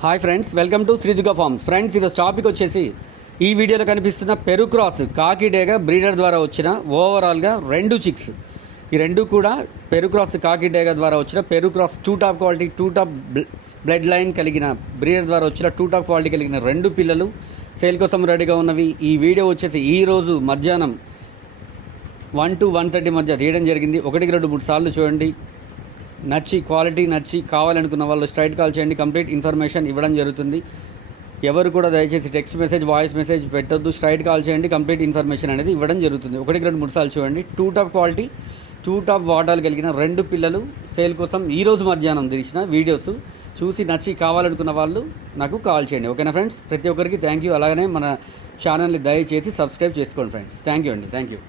Hi friends, welcome to Sri Durga farms. Friends, ఈరోజు topic వచ్చేసి ఈ వీడియోలో కనిపిస్తున్న పెరు క్రాస్ కాకిడేగ బ్రీడర్ ద్వారా వచ్చిన ఓవరాల్గా 2 చిక్స్. ఈ రెండు కూడా పెరు క్రాస్ కాకిడేగ ద్వారా వచ్చిన Peru cross 2 top quality 2 top blood line కలిగిన బ్రీడర్ ద్వారా వచ్చిన 2 టాప్ క్వాలిటీ కలిగిన 2 పిల్లలు సేల్ కోసం రెడీగా ఉన్నవి. ఈ వీడియో వచ్చేసి ఈరోజు మధ్యాహ్నం 1 to 1:30 మధ్య తీయడం జరిగింది. 1, 2, 3 సార్లు చూడండి. క్వాలిటీ నచ్చి కావాలనుకున్న వాళ్ళు స్ట్రైట్ కాల్ చేయండి. కంప్లీట్ ఇన్ఫర్మేషన్ ఇవ్వడం జరుగుతుంది. ఎవరు కూడా దయచేసి టెక్స్ట్ మెసేజ్, వాయిస్ మెసేజ్ పెట్టొద్దు. స్ట్రైట్ కాల్ చేయండి. కంప్లీట్ ఇన్ఫర్మేషన్ అనేది ఇవ్వడం జరుగుతుంది. 1, 2, 3 సార్లు చూడండి. 2 టాప్ క్వాలిటీ 2 టాప్ వాటాలు కలిగిన 2 పిల్లలు సేల్ కోసం ఈరోజు మధ్యాహ్నం తీసిన వీడియోస్ చూసి నచ్చి కావాలనుకున్న వాళ్ళు నాకు కాల్ చేయండి. ఓకేనా ఫ్రెండ్స్? ప్రతి ఒక్కరికి థ్యాంక్ యూ. అలాగనే మన ఛానల్ని దయచేసి సబ్స్క్రైబ్ చేసుకోండి ఫ్రెండ్స్. థ్యాంక్ యూ అండి. Thank you.